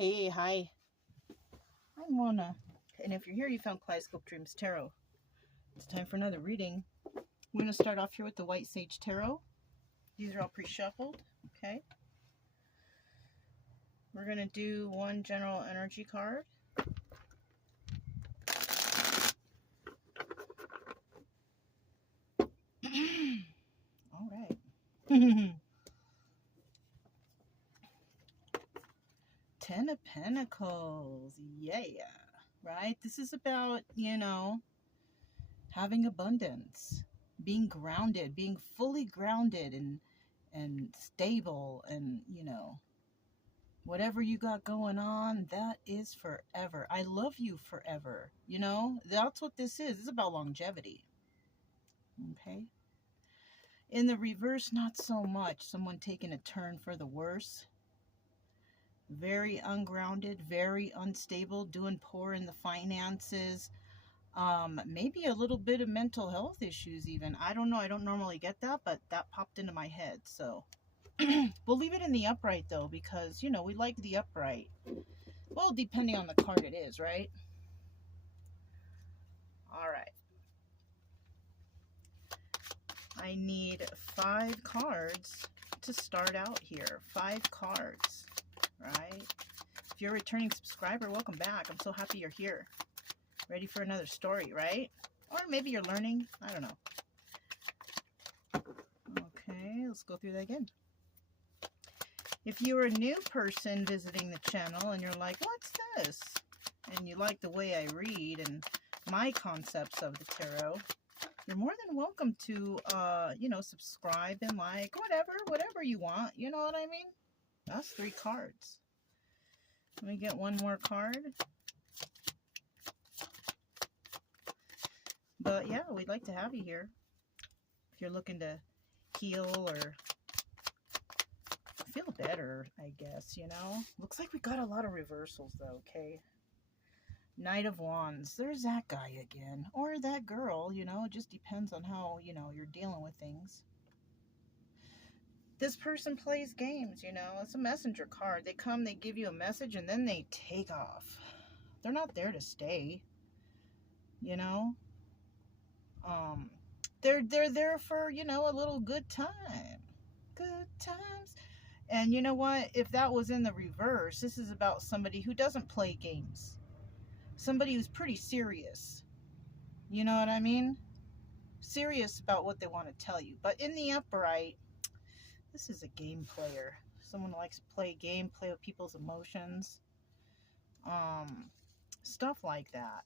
Hey, hi. I'm Mona. And if you're here, you found Kaleidoscope Dreams Tarot. It's time for another reading. We're going to start off here with the White Sage Tarot. These are all pre-shuffled. Okay. We're going to do one general energy card. All right. 10 of Pentacles. Yeah. Right? This is about, having abundance, being grounded, being fully grounded and stable, and whatever you got going on, that is forever. I love you forever. That's what this is. It's about longevity. Okay. In the reverse, not so much. Someone taking a turn for the worse. Very ungrounded, very unstable, doing poor in the finances. Maybe a little bit of mental health issues even. I don't know. I don't normally get that, but that popped into my head. So we'll leave it in the upright though, because, we like the upright. Well, depending on the card it is, right? All right. I need 5 cards to start out here. 5 cards, right? If you're a returning subscriber, welcome back. I'm so happy you're here. Ready for another story, right? Or maybe you're learning. I don't know. Okay, let's go through that again. If you're a new person visiting the channel and you're like, what's this? And you like the way I read and my concepts of the tarot, you're more than welcome to, subscribe and like, whatever you want. You know what I mean? That's 3 cards. Let me get one more card. But yeah, we'd like to have you here. If you're looking to heal or feel better, I guess, Looks like we got a lot of reversals though, okay? Knight of Wands. There's that guy again. Or that girl, it just depends on how, you're dealing with things. This person plays games, It's a messenger card. They come, they give you a message, and then they take off. They're not there to stay, They're there for, a little good time. Good times. And you know what? If that was in the reverse, this is about somebody who doesn't play games. Somebody who's pretty serious. You know what I mean? Serious about what they want to tell you. But in the upright, this is a game player. Someone who likes to play a game, play with people's emotions. Stuff like that.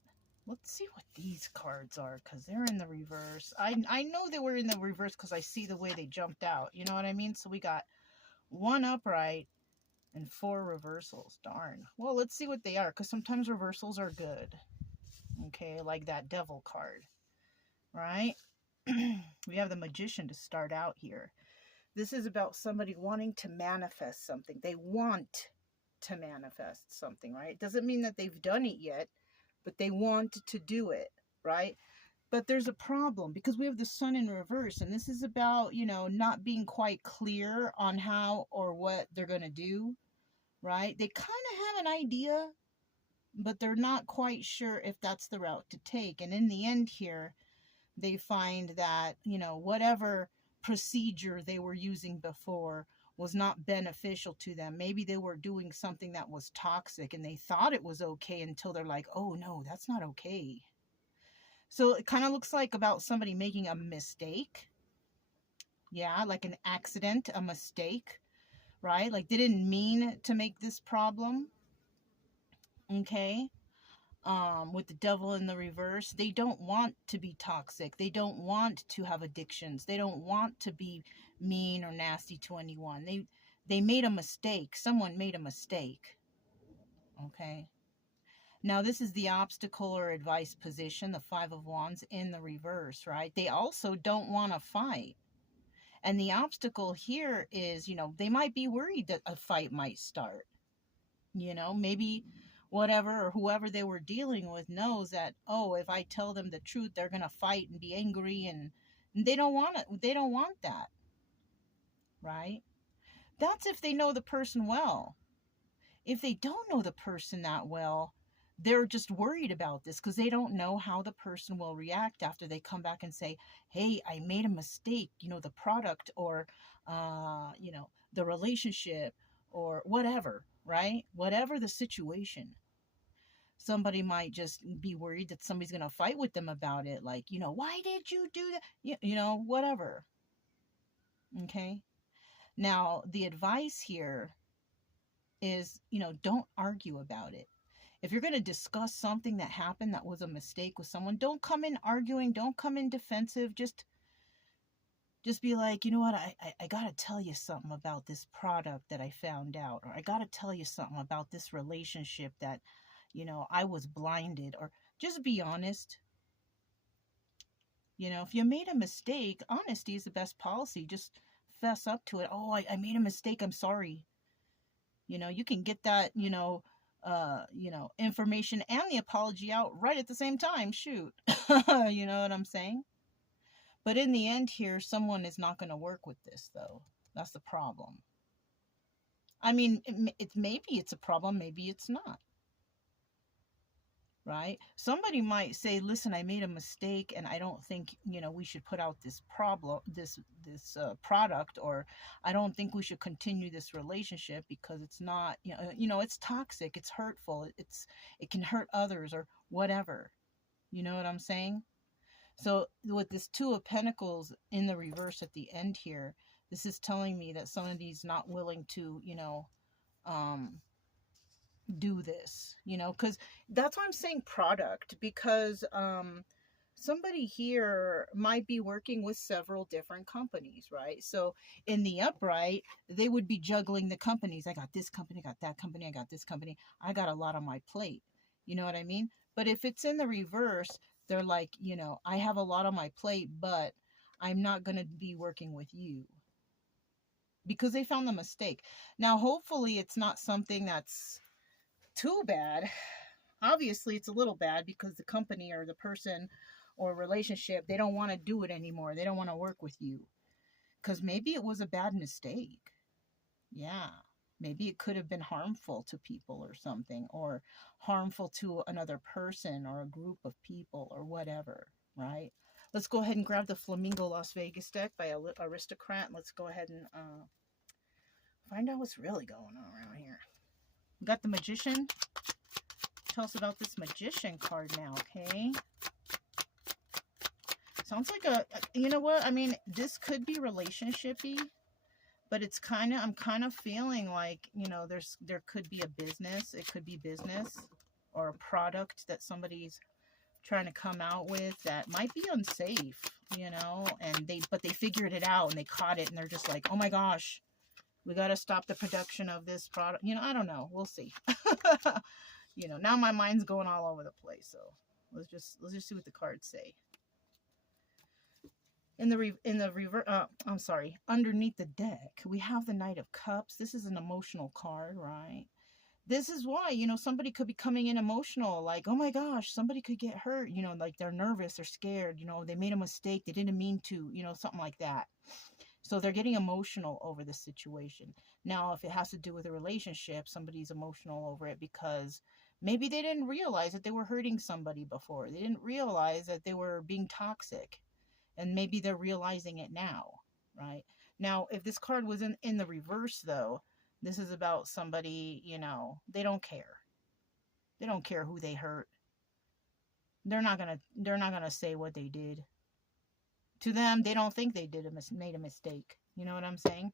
Let's see what these cards are, because they're in the reverse. I know they were in the reverse because I see the way they jumped out. You know what I mean? So we got 1 upright and 4 reversals. Darn. Well, let's see what they are, because sometimes reversals are good. Okay, like that devil card. Right? We have the Magician to start out here. This is about somebody wanting to manifest something. They want to manifest something, right? Doesn't mean that they've done it yet, but they want to do it, right? But there's a problem because we have the Sun in reverse, and this is about, not being quite clear on how or what they're going to do, right? They kind of have an idea, but they're not quite sure if that's the route to take. And in the end here, they find that, whatever procedure they were using before was not beneficial to them. Maybe they were doing something that was toxic and they thought it was okay until they're like, oh no, that's not okay. So it kind of looks like about somebody making a mistake. Yeah, like an accident, a mistake, right? Like they didn't mean to make this problem. Okay. With the devil in the reverse, they don't want to be toxic. They don't want to have addictions. They don't want to be mean or nasty to anyone. They made a mistake. Someone made a mistake. Okay. Now this is the obstacle or advice position, the 5 of Wands in the reverse, right? They also don't want to fight. And the obstacle here is, they might be worried that a fight might start. Maybe whatever or whoever they were dealing with knows that, oh, if I tell them the truth, they're going to fight and be angry, and they don't want it. They don't want that, right? That's if they know the person well. if they don't know the person that well, they're just worried about this because they don't know how the person will react after they come back and say, hey, I made a mistake, the product, or the relationship, or whatever, right? Whatever the situation. Somebody might just be worried that somebody's going to fight with them about it, like, why did you do that, whatever. Okay. Now the advice here is, don't argue about it. If you're going to discuss something that happened that was a mistake with someone, don't come in arguing, don't come in defensive. Just be like, you know what, I got to tell you something about this product that I found out, or I got to tell you something about this relationship that, I was blinded, or just be honest. If you made a mistake, honesty is the best policy. Just fess up to it. Oh, I made a mistake. I'm sorry. You can get that, information and the apology out right at the same time. Shoot. You know what I'm saying? But in the end here, someone is not going to work with this, though. That's the problem. I mean, maybe it's a problem, maybe it's not. Right? Somebody might say, listen, I made a mistake and I don't think, we should put out this product, or I don't think we should continue this relationship because it's not, it's toxic, it's hurtful, it can hurt others, or whatever. You know what I'm saying? So with this Two of Pentacles in the reverse at the end here, this is telling me that somebody's not willing to, do this, because that's why I'm saying product, because somebody here might be working with several different companies, right? So in the upright, they would be juggling the companies. I got this company, I got that company, I got this company. I got a lot on my plate. You know what I mean? But if it's in the reverse, they're like, I have a lot on my plate, but I'm not going to be working with you, because they found the mistake. Now, hopefully it's not something that's too bad. Obviously it's a little bad because the company or the person or relationship, they don't want to do it anymore. They don't want to work with you because maybe it was a bad mistake. Yeah, maybe it could have been harmful to people or something, or harmful to another person or a group of people or whatever, right? Let's go ahead and grab the Flamingo Las Vegas deck by Aristocrat. Let's go ahead and find out what's really going on around here. We got the Magician. Tell us about this Magician card now, okay? Sounds like you know what? I mean, this could be relationshipy, but it's I'm kind of feeling like, there could be a business. It could be business or a product that somebody's trying to come out with that might be unsafe, and they figured it out and they caught it and they're just like, oh my gosh, we got to stop the production of this product. I don't know. We'll see. Now my mind's going all over the place. So let's just see what the cards say. Underneath the deck, we have the Knight of Cups. This is an emotional card, right? This is why, somebody could be coming in emotional, like, oh my gosh, somebody could get hurt, like they're nervous, they're scared, they made a mistake, they didn't mean to, something like that. So they're getting emotional over the situation. Now, if it has to do with a relationship, somebody's emotional over it because maybe they didn't realize that they were hurting somebody before. They didn't realize that they were being toxic. And maybe they're realizing it now, right? Now, if this card was in the reverse, though, this is about somebody, they don't care. They don't care who they hurt. They're not gonna say what they did. To them, they don't think they made a mistake. You know what I'm saying?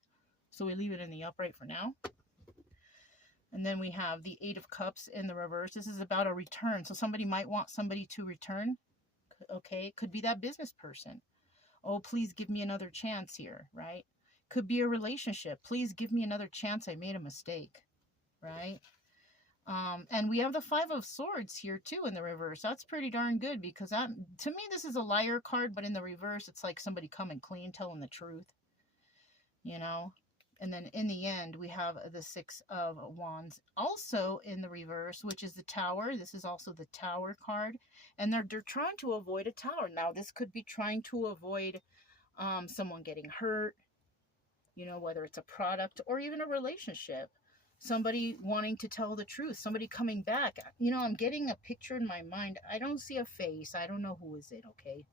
So we leave it in the upright for now. And then we have the Eight of Cups in the reverse. This is about a return. So somebody might want somebody to return. Okay, could be that business person. Oh, please give me another chance here, right? Could be a relationship. Please give me another chance. I made a mistake, right? And we have the Five of Swords here too in the reverse. That's pretty darn good because to me, this is a liar card, but in the reverse, it's like somebody coming clean, telling the truth, And then in the end, we have the Six of Wands also in the reverse, which is the Tower. This is also the Tower card. And they're trying to avoid a tower. Now, this could be trying to avoid someone getting hurt, whether it's a product or even a relationship. Somebody wanting to tell the truth, somebody coming back. You know, I'm getting a picture in my mind. I don't see a face. I don't know who is it, okay?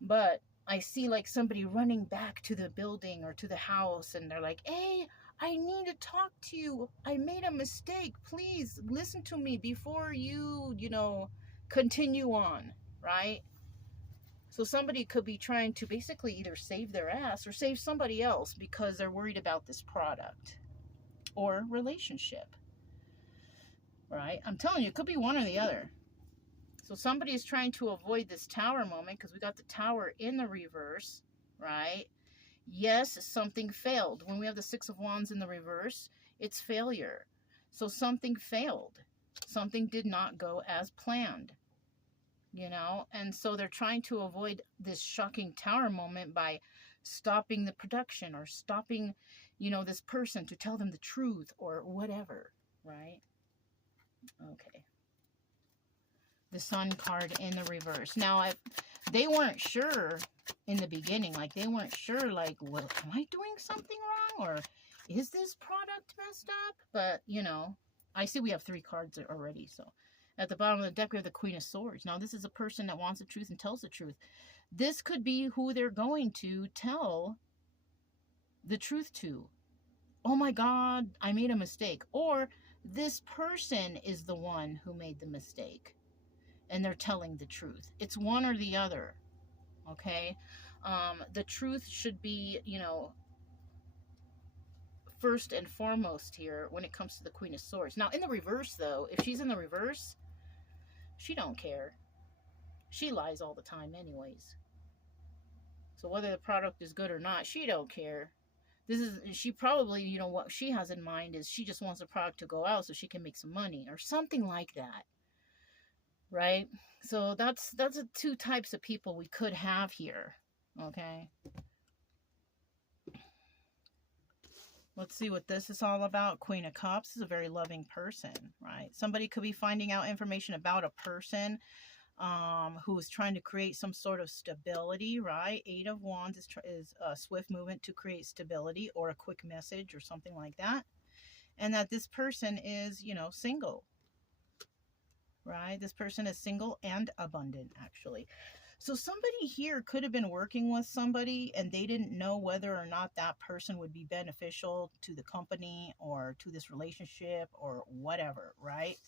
But I see like somebody running back to the building or to the house, and they're like, hey, I need to talk to you. I made a mistake. Please listen to me before you know, continue on, right? So somebody could be trying to basically either save their ass or save somebody else because they're worried about this product or relationship, right? I'm telling you, it could be one or the other. So somebody is trying to avoid this tower moment because we got the tower in the reverse, right? Yes, something failed. When we have the Six of Wands in the reverse, it's failure. So something failed. Something did not go as planned, you know? And so they're trying to avoid this shocking tower moment by stopping the production or stopping, you know, this person to tell them the truth or whatever, right? Okay. The Sun card in the reverse. Now, they weren't sure in the beginning, like they weren't sure, like, well, am I doing something wrong, or is this product messed up? But, you know, I see we have 3 cards already. So at the bottom of the deck, we have the Queen of Swords. Now, this is a person that wants the truth and tells the truth. This could be who they're going to tell the truth to. Oh my God, I made a mistake. Or this person is the one who made the mistake, and they're telling the truth. It's one or the other, okay? The truth should be, you know, first and foremost here when it comes to the Queen of Swords. Now, in the reverse, though, if she's in the reverse, she don't care. She lies all the time anyways. So whether the product is good or not, she don't care. She probably, you know, what she has in mind is she just wants the product to go out so she can make some money or something like that. Right? So that's the 2 types of people we could have here. Okay? Let's see what this is all about. Queen of Cups is a very loving person, right? Somebody could be finding out information about a person who is trying to create some sort of stability, right? 8 of Wands is a swift movement to create stability or a quick message or something like that. And that this person is, you know, single. Right? This person is single and abundant, actually. So somebody here could have been working with somebody and they didn't know whether or not that person would be beneficial to the company or to this relationship or whatever, right?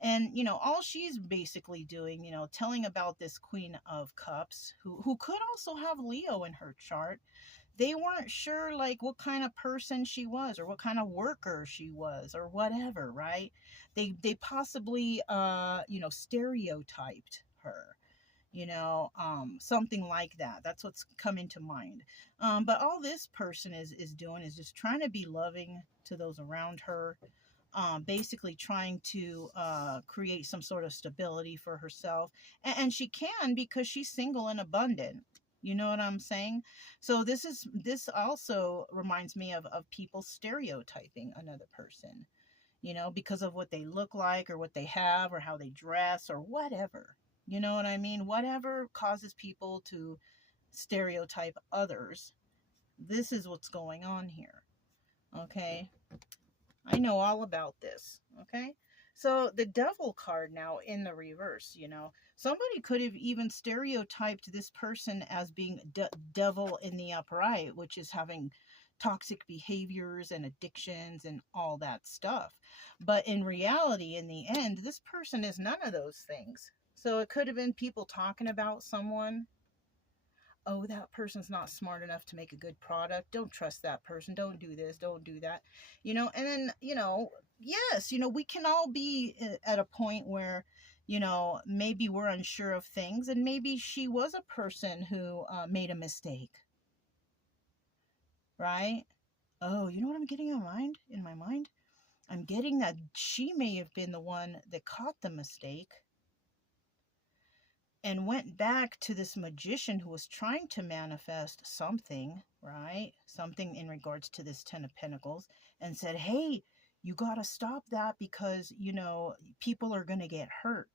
And, you know, all she's basically doing, you know, telling about this Queen of Cups, who could also have Leo in her chart. They weren't sure, like, what kind of person she was or what kind of worker she was or whatever, right? They possibly, you know, stereotyped her, you know, something like that. That's what's coming to mind. But all this person is doing is just trying to be loving to those around her, basically trying to create some sort of stability for herself. And she can because she's single and abundant. You know what I'm saying? So this also reminds me of people stereotyping another person, you know, because of what they look like or what they have or how they dress or whatever. You know what I mean? Whatever causes people to stereotype others. This is what's going on here. Okay? I know all about this. Okay? So the Devil card now in the reverse, you know, somebody could have even stereotyped this person as being devil in the upright, which is having toxic behaviors and addictions and all that stuff. But in reality, in the end, this person is none of those things. So it could have been people talking about someone. Oh, that person's not smart enough to make a good product. Don't trust that person. Don't do this. Don't do that. You know, and then, you know, yes, you know, we can all be at a point where, you know, maybe we're unsure of things, and maybe she was a person who made a mistake. Right? Oh, you know what I'm getting in my mind? I'm getting that she may have been the one that caught the mistake and went back to this magician who was trying to manifest something, right? Something in regards to this 10 of Pentacles, and said, hey, you got to stop that because, you know, people are going to get hurt.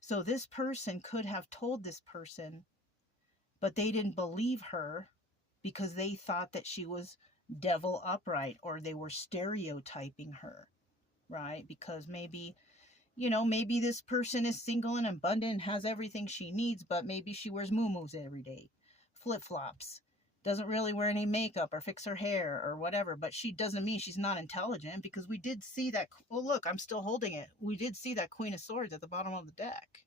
So this person could have told this person, but they didn't believe her because they thought that she was devil upright, or they were stereotyping her, right? Because maybe, maybe this person is single and abundant and has everything she needs, but maybe she wears moo-moos every day, flip-flops, doesn't really wear any makeup or fix her hair or whatever. But she doesn't mean she's not intelligent, because we did see that. Oh, look, I'm still holding it. We did see that Queen of Swords at the bottom of the deck.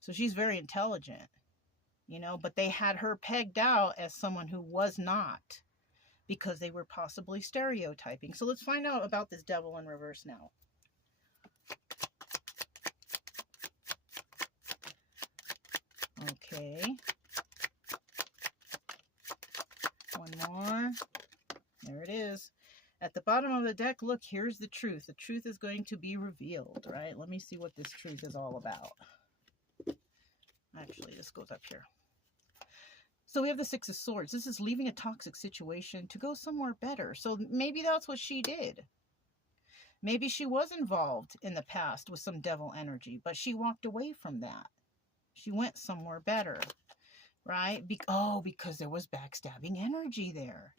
So she's very intelligent, but they had her pegged out as someone who was not, because they were possibly stereotyping. So let's find out about this devil in reverse now. Okay. One more. There it is. At the bottom of the deck, look, here's the truth. The truth is going to be revealed, right? Let me see what this truth is all about. Actually, this goes up here. So we have the Six of Swords. This is leaving a toxic situation to go somewhere better. So maybe that's what she did. Maybe she was involved in the past with some devil energy, but she walked away from that. She went somewhere better, right? Because there was backstabbing energy there.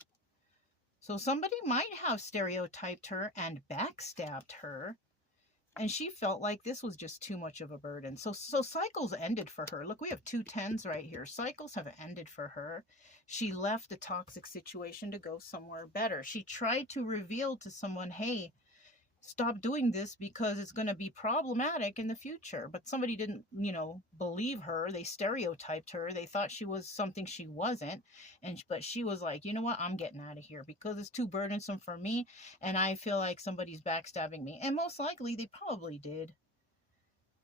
So somebody might have stereotyped her and backstabbed her, and she felt like this was just too much of a burden. So cycles ended for her. Look, we have 2 10s right here. Cycles have ended for her. She left a toxic situation to go somewhere better. She tried to reveal to someone, hey, stop doing this because it's going to be problematic in the future. But somebody didn't, believe her. They stereotyped her. They thought she was something she wasn't. But she was like, you know what? I'm getting out of here because it's too burdensome for me. And I feel like somebody's backstabbing me. And most likely they probably did.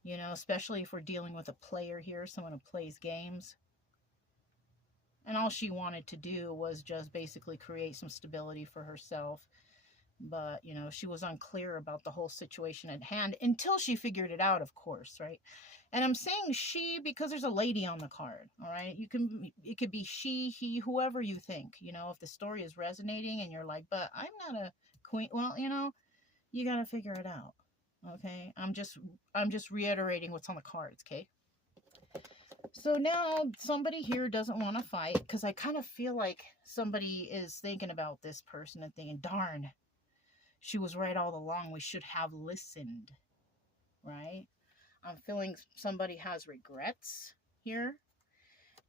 Especially if we're dealing with a player here, someone who plays games. And all she wanted to do was just basically create some stability for herself. But, she was unclear about the whole situation at hand until she figured it out, of course, right? And I'm saying she because there's a lady on the card, all right? It could be she, he, whoever you think, if the story is resonating and you're like, but I'm not a queen. Well, you got to figure it out, okay? I'm just reiterating what's on the cards, okay? So now somebody here doesn't want to fight because I kind of feel like somebody is thinking about this person and thinking, darn, she was right all along. We should have listened, right? I'm feeling somebody has regrets here.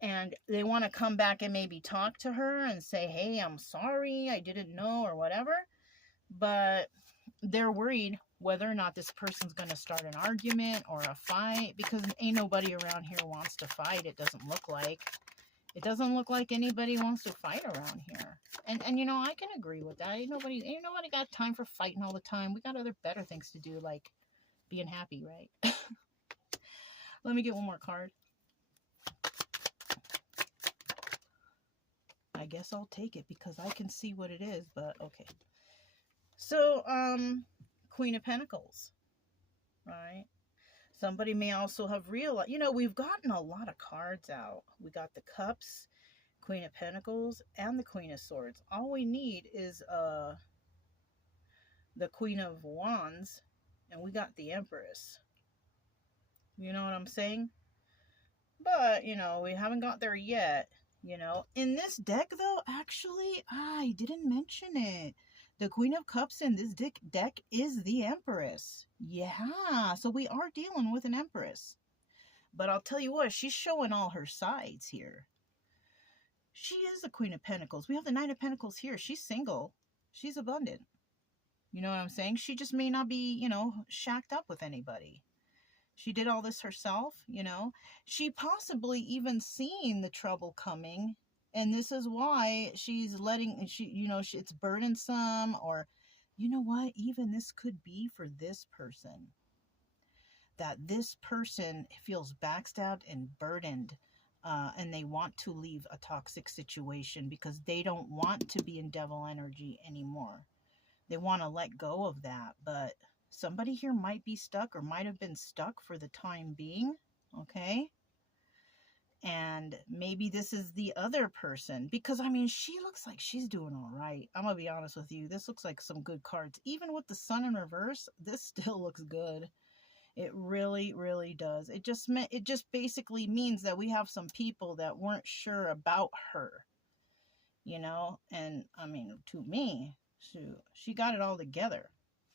And they want to come back and maybe talk to her and say, hey, I'm sorry, I didn't know, or whatever. But they're worried whether or not this person's going to start an argument or a fight, because ain't nobody around here wants to fight. It doesn't look like. It doesn't look like anybody wants to fight around here. And I can agree with that. Ain't nobody got time for fighting all the time. We got other better things to do, like being happy, right? Let me get one more card. I guess I'll take it because I can see what it is, but okay. So, Queen of Pentacles, right? Somebody may also have realized, we've gotten a lot of cards out. We got the Cups, Queen of Pentacles, and the Queen of Swords. All we need is the Queen of Wands, and we got the Empress. You know what I'm saying? But, we haven't got there yet, In this deck, though, actually, I didn't mention it. The Queen of Cups in this deck is the Empress. Yeah, so we are dealing with an Empress. But I'll tell you what, she's showing all her sides here. She is the Queen of Pentacles. We have the Knight of Pentacles here. She's single. She's abundant. You know what I'm saying? She just may not be, shacked up with anybody. She did all this herself, She possibly even seen the trouble coming. And this is why she's letting, it's burdensome, or, you know what? Even this could be for this person. That this person feels backstabbed and burdened, and they want to leave a toxic situation because they don't want to be in devil energy anymore. They want to let go of that, but somebody here might be stuck or might have been stuck for the time being, okay? And maybe this is the other person, because, she looks like she's doing all right. I'm going to be honest with you. This looks like some good cards. Even with the Sun in reverse, this still looks good. It really, really does. It just basically means that we have some people that weren't sure about her. and I mean, to me, she got it all together.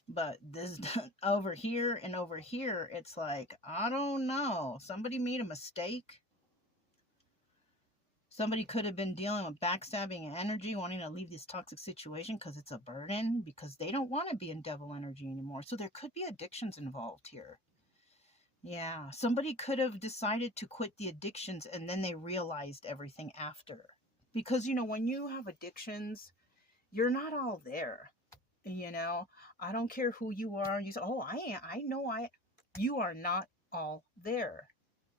But this over here and over here, it's like, I don't know. Somebody made a mistake. Somebody could have been dealing with backstabbing energy, wanting to leave this toxic situation because it's a burden, because they don't want to be in devil energy anymore. So there could be addictions involved here. Yeah, somebody could have decided to quit the addictions and then they realized everything after. Because, when you have addictions, you're not all there. I don't care who you are. You say, oh, I know you are not all there.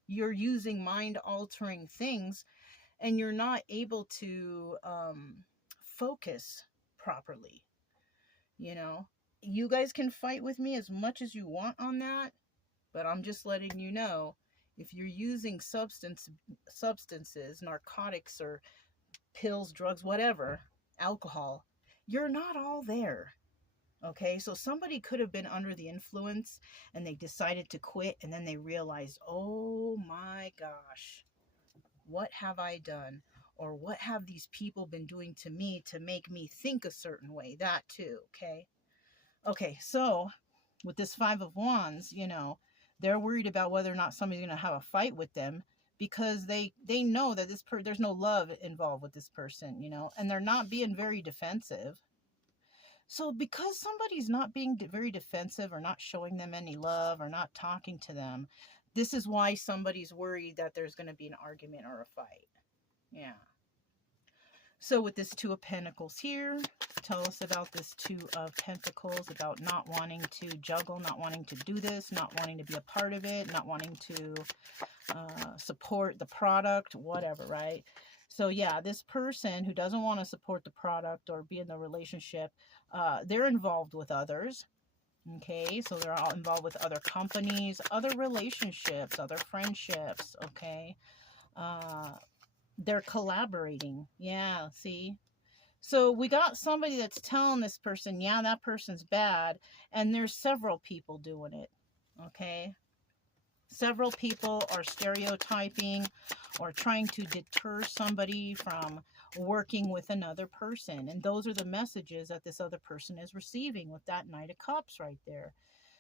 You're using mind altering things and you're not able to focus properly. You guys can fight with me as much as you want on that, but I'm just letting you know, if you're using substances, narcotics or pills, drugs, whatever, alcohol, you're not all there. Okay, so somebody could have been under the influence and they decided to quit, and then they realized, oh my gosh, what have I done? Or what have these people been doing to me to make me think a certain way? That too, okay? Okay, so with this Five of Wands, they're worried about whether or not somebody's going to have a fight with them, because they know that there's no love involved with this person, and they're not being very defensive. So because somebody's not being very defensive or not showing them any love or not talking to them, this is why somebody's worried that there's going to be an argument or a fight. Yeah. So with this Two of Pentacles here, tell us about this Two of Pentacles, about not wanting to juggle, not wanting to do this, not wanting to be a part of it, not wanting to support the product, whatever, right? So yeah, this person who doesn't want to support the product or be in the relationship, they're involved with others. Okay, so they're all involved with other companies, other relationships, other friendships, okay? They're collaborating. Yeah, see? So we got somebody that's telling this person, yeah, that person's bad, and there's several people doing it, okay? Several people are stereotyping or trying to deter somebody from working with another person. And those are the messages that this other person is receiving with that Knight of Cups right there.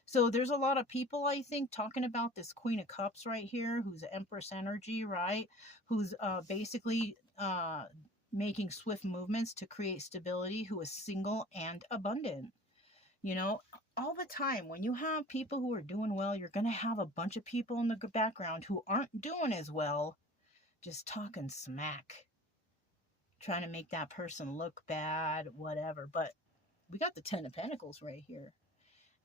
So there's a lot of people, I think, talking about this Queen of Cups right here, who's Empress energy, right? Who's basically making swift movements to create stability, who is single and abundant. All the time, when you have people who are doing well, you're going to have a bunch of people in the background who aren't doing as well, just talking smack, trying to make that person look bad, whatever. But we got the Ten of Pentacles right here.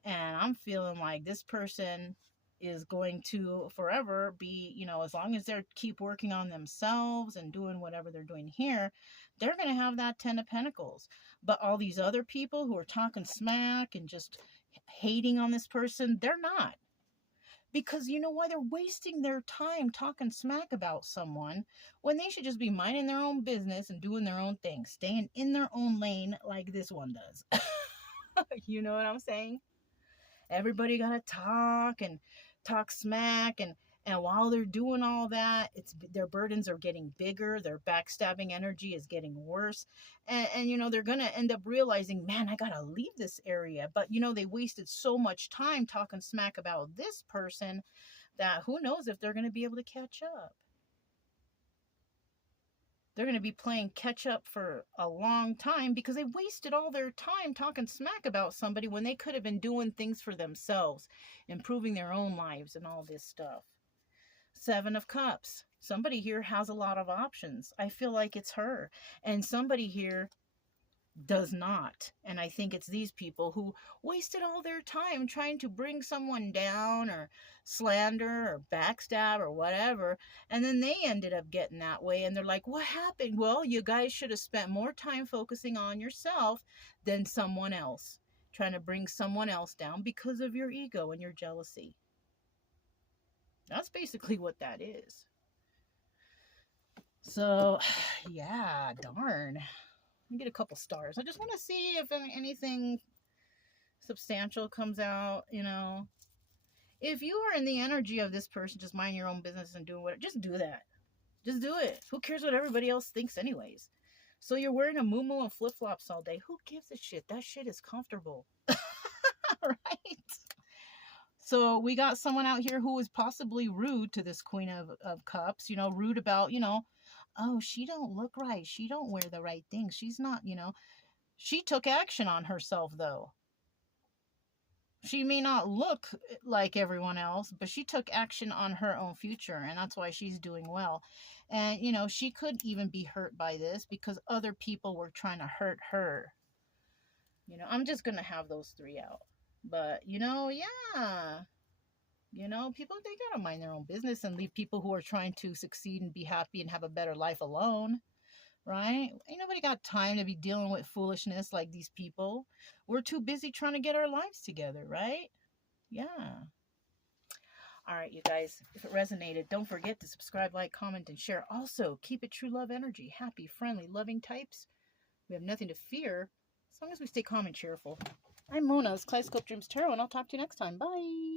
And I'm feeling like this person is going to forever be, as long as they keep working on themselves and doing whatever they're doing here, they're going to have that Ten of Pentacles. But all these other people who are talking smack and just hating on this person, they're not. Because you know why? They're wasting their time talking smack about someone when they should just be minding their own business and doing their own thing, staying in their own lane like this one does. You know what I'm saying? Everybody gotta talk smack, and while they're doing all that, their burdens are getting bigger, their backstabbing energy is getting worse, and they're gonna end up realizing, man, I gotta leave this area. But they wasted so much time talking smack about this person that who knows if they're gonna be able to catch up. They're going to be playing catch up for a long time because they wasted all their time talking smack about somebody when they could have been doing things for themselves, improving their own lives and all this stuff. Seven of Cups. Somebody here has a lot of options. I feel like it's her. And somebody here does not. And I think it's these people who wasted all their time trying to bring someone down or slander or backstab or whatever, and then they ended up getting that way, and they're like, what happened? Well, you guys should have spent more time focusing on yourself than someone else, trying to bring someone else down because of your ego and your jealousy. That's basically what that is. So yeah, darn. Get a couple stars. I just want to see if anything substantial comes out, If you are in the energy of this person, just mind your own business and do whatever, just do that. Just do it. Who cares what everybody else thinks anyways? So you're wearing a muumuu and flip-flops all day. Who gives a shit? That shit is comfortable. Right? So we got someone out here who was possibly rude to this Queen of Cups, you know, rude about, you know, oh, she don't look right. She don't wear the right things. She's not, you know. She took action on herself, though. She may not look like everyone else, but she took action on her own future, and that's why she's doing well. And, you know, she could even be hurt by this because other people were trying to hurt her. You know, I'm just going to have those three out. But, you know, yeah. You know, people, they got to mind their own business and leave people who are trying to succeed and be happy and have a better life alone. Right? Ain't nobody got time to be dealing with foolishness like these people. We're too busy trying to get our lives together, right? Yeah. All right, you guys, if it resonated, don't forget to subscribe, like, comment, and share. Also, keep it true love energy. Happy, friendly, loving types. We have nothing to fear as long as we stay calm and cheerful. I'm Mona's Kaleidoscope Dreams Tarot, and I'll talk to you next time. Bye.